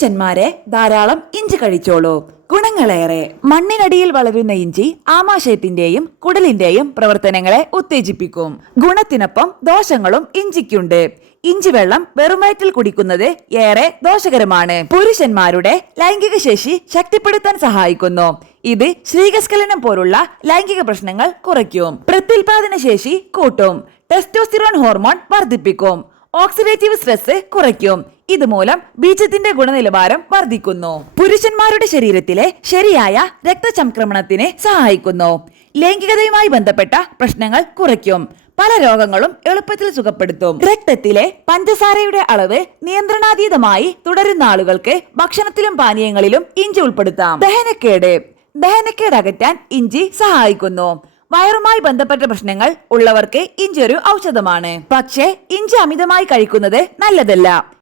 പുരുഷന്മാരെ ധാരാളം ഇഞ്ചി കഴിച്ചോളൂ. ഗുണങ്ങളേറെ. മണ്ണിനടിയിൽ വളരുന്ന ഇഞ്ചി ആമാശയത്തിന്റെയും കുടലിന്റെയും പ്രവർത്തനങ്ങളെ ഉത്തേജിപ്പിക്കും. ഗുണത്തിനൊപ്പം ദോഷങ്ങളും ഇഞ്ചിക്കുണ്ട്. ഇഞ്ചി വെള്ളം വെറുമയറ്റിൽ കുടിക്കുന്നത് ഏറെ ദോഷകരമാണ്. പുരുഷന്മാരുടെ ലൈംഗിക ശേഷി ശക്തിപ്പെടുത്താൻ സഹായിക്കുന്നു. ഇത് ശീഘ്രസ്ഖലനം പോലുള്ള ലൈംഗിക പ്രശ്നങ്ങൾ കുറയ്ക്കും. പ്രത്യുൽപാദന ശേഷി കൂട്ടും. ടെസ്റ്റോസ്റ്റിറോൺ ഹോർമോൺ വർദ്ധിപ്പിക്കും. ഓക്സിഡേറ്റീവ് സ്ട്രെസ് കുറയ്ക്കും. ഇതുമൂലം ബീജത്തിന്റെ ഗുണനിലവാരം വർദ്ധിക്കുന്നു. പുരുഷന്മാരുടെ ശരീരത്തിലെ ശരിയായ രക്തചംക്രമണത്തിന് സഹായിക്കുന്നു. ലൈംഗികതയുമായി ബന്ധപ്പെട്ട പ്രശ്നങ്ങൾ കുറയ്ക്കും. പല രോഗങ്ങളും എളുപ്പത്തിൽ സുഖപ്പെടുത്തും. രക്തത്തിലെ പഞ്ചസാരയുടെ അളവ് നിയന്ത്രണാതീതമായി തുടരുന്ന ആളുകൾക്ക് ഭക്ഷണത്തിലും പാനീയങ്ങളിലും ഇഞ്ചി ഉൾപ്പെടുത്താം. ദഹനക്കേട് അകറ്റാൻ ഇഞ്ചി സഹായിക്കുന്നു. വയറുമായി ബന്ധപ്പെട്ട പ്രശ്നങ്ങൾ ഉള്ളവർക്ക് ഇഞ്ചി ഒരു ഔഷധമാണ്. പക്ഷേ ഇഞ്ചി അമിതമായി കഴിക്കുന്നത് നല്ലതല്ല.